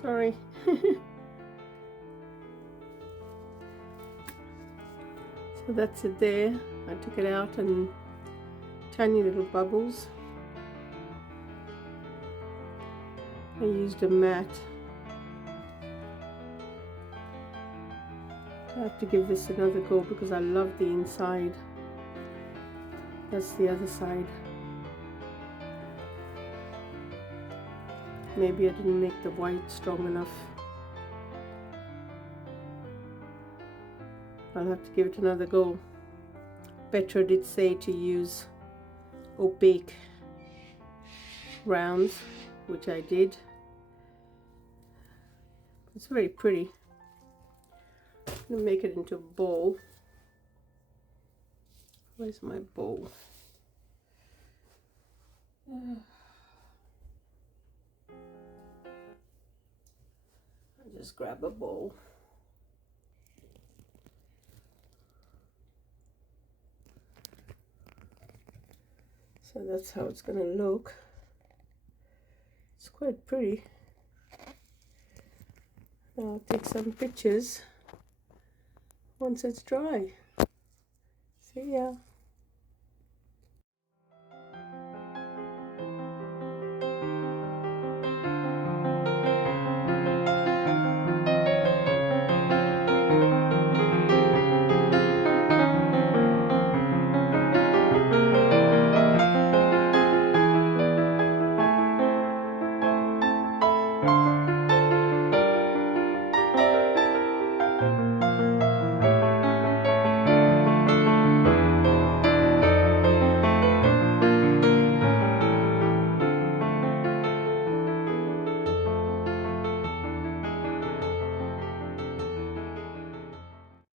Sorry. So that's it there. I took it out and tiny little bubbles. I used a mat. I have to give this another go because I love the inside. That's the other side. Maybe I didn't make the white strong enough. I'll have to give it another go. Petra did say to use opaque rounds, which I did. It's very pretty. I'm going to make it into a bowl. Where's my bowl? I'll just grab a bowl. So that's how it's going to look. It's quite pretty. Now I'll take some pictures once it's dry. See ya.